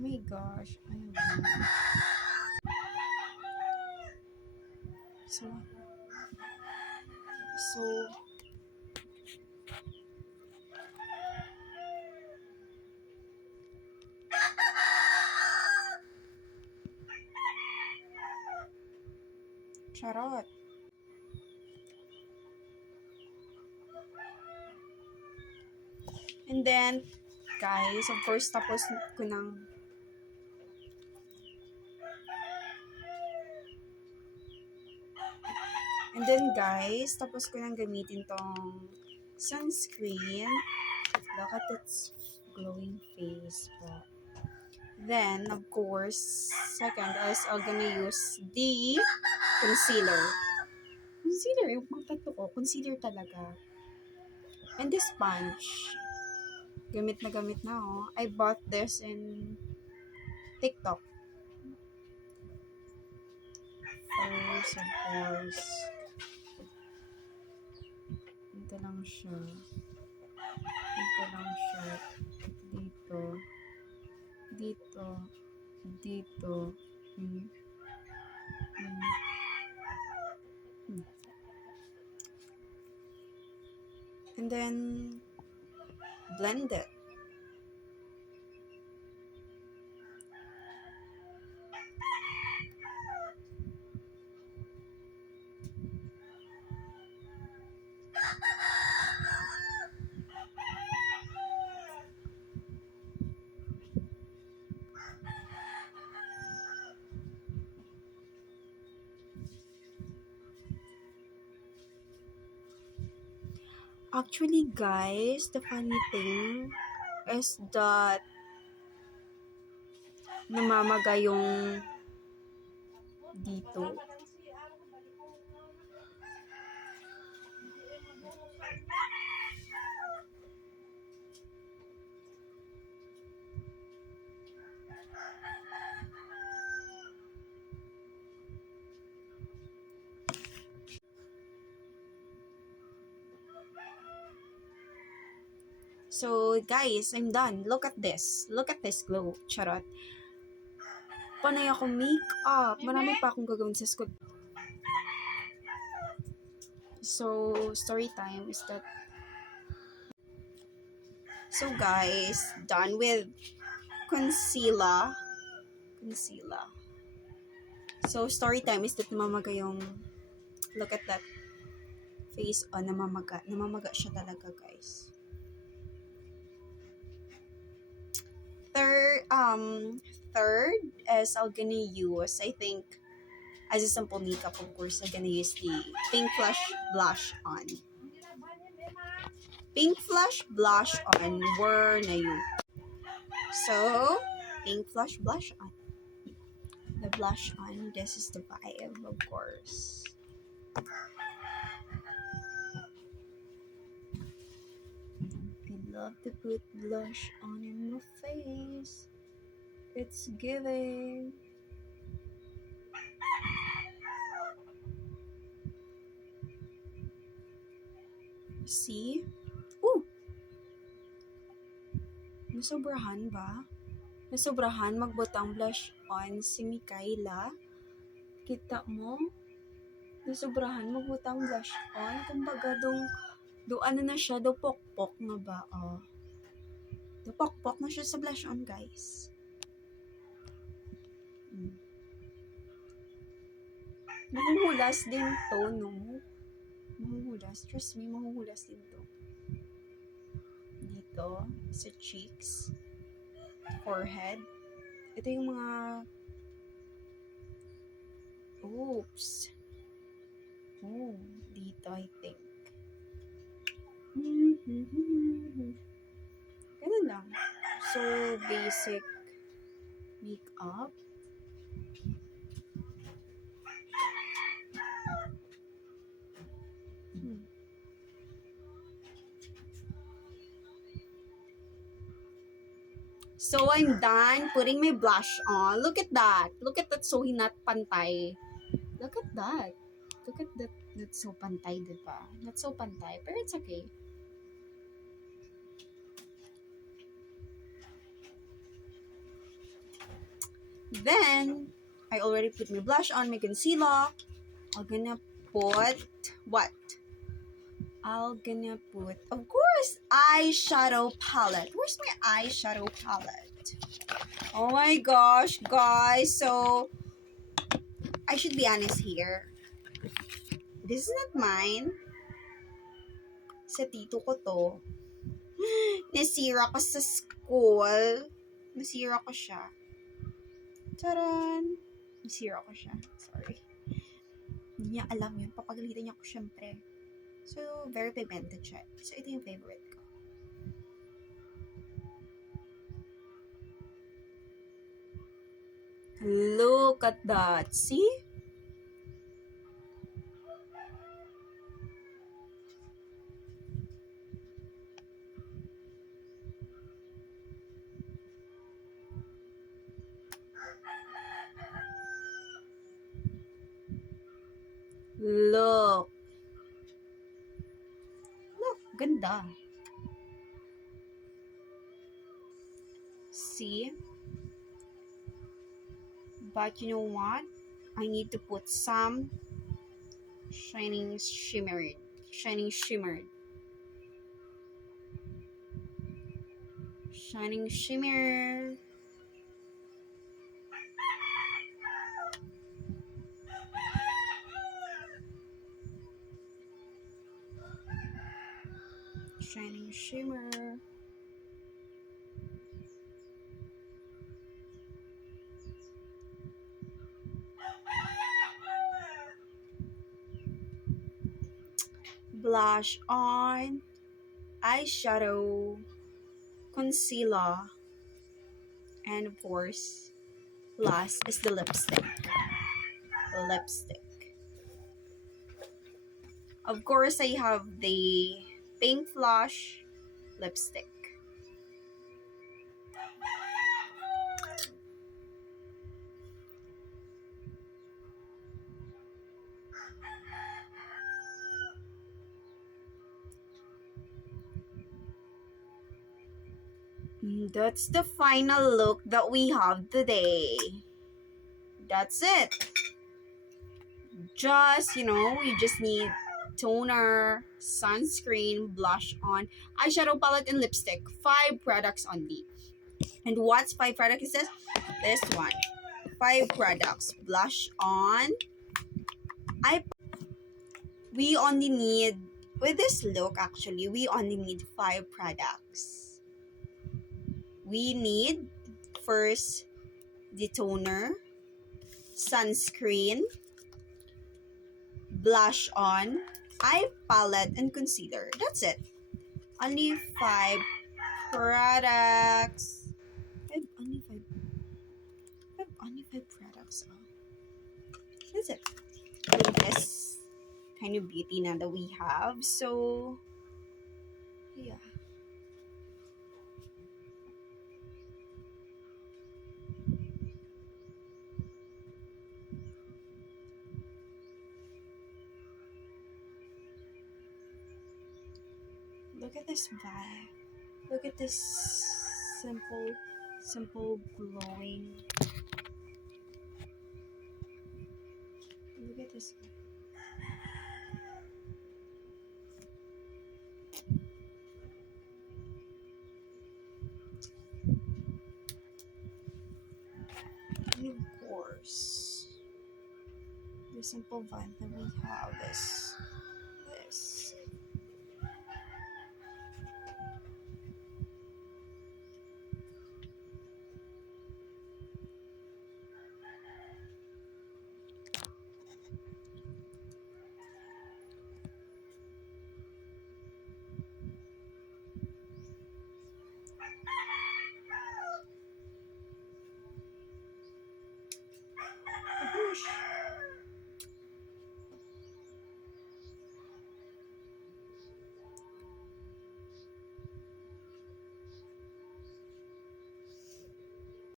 my gosh. Ayun. So, charot. And then, guys, of course, tapos ko ng And then, guys, tapos ko nang gamitin tong sunscreen. Look at its glowing face po. Then, of course, second is I'm gonna use the concealer. Concealer, yung pang tatlo ko, concealer talaga. And this sponge. Gamit na oh. I bought this in TikTok. First, of course. Dito lang siya. Dito. And then, blend it. Actually, guys, the funny thing is that namamaga yung dito. So, guys, I'm done. Look at this. Look at this glow. Charot. Panay ako makeup. Marami pa akong gagawin sa school. So, story time is that... So, guys, done with concealer. So, story time is that namamaga yung... Look at that face. Oh, namamaga. Namamaga siya talaga, guys. Third is I'm gonna use, I think, as a sample makeup, of course, I'm gonna use the Pink Flush Blush On. Pink Flush Blush On, where na yun? So, Pink Flush Blush On. The blush on, this is the vibe, of course. I love to put blush on in my face. It's giving. See? Ooh! Nasobrahan ba? Nasobrahan magbutang blush on si Mikaela. Kita mo? Nasobrahan magbutang blush on. Kumbaga, do ano na siya, do pokpok na ba? Oh. Do pokpok na siya sa blush on, guys. Mahuhulas din to, no? Mahuhulas. Trust me, mahuhulas din to. Dito, sa cheeks, forehead. Ito yung mga... Oops. Oh, dito, I think. Ganun lang. So, basic makeup. So, I'm done putting my blush on. Look at that. Look at that. So, not pantay. Look at that. Look at that. That's so pantay, diba? Not so pantay. Pero it's okay. Then, I already put my blush on, my concealer. I'm gonna put what? I'm gonna put, of course, eyeshadow palette. Where's my eyeshadow palette? Oh my gosh, guys. So, I should be honest here. This is not mine. Sa tito ko to. Nasira ko sa school. Nasira ko siya. Taran! Nasira ko siya. Sorry. Hindi niya alam yun. Papagalitan niya ko syempre. So, very pigmented siya. So, ito yung favorite ko. Look at that. See? Look. Look, ganda. See? But you know what? I need to put some shining shimmer. Shining shimmer. Shining shimmer. Shining shimmer. Blush on, eyeshadow, concealer, and of course, last is the lipstick. Of course, I have the Pink Flush lipstick. That's the final look that we have today. That's it. Just, you just need toner, sunscreen, blush on, eyeshadow palette, and lipstick. 5 products only. And what's 5 products is this? This one. 5 products. Blush on. We only need, with this look actually, we only need 5 products. We need first the toner, sunscreen, blush on, eye palette, and concealer. That's it. Only 5 products. Only 5 products. That's it. With this kind of beauty now that we have. So, yeah. Look at this vibe. Look at this simple glowing. Look at this. And of course, the simple vibe that we have is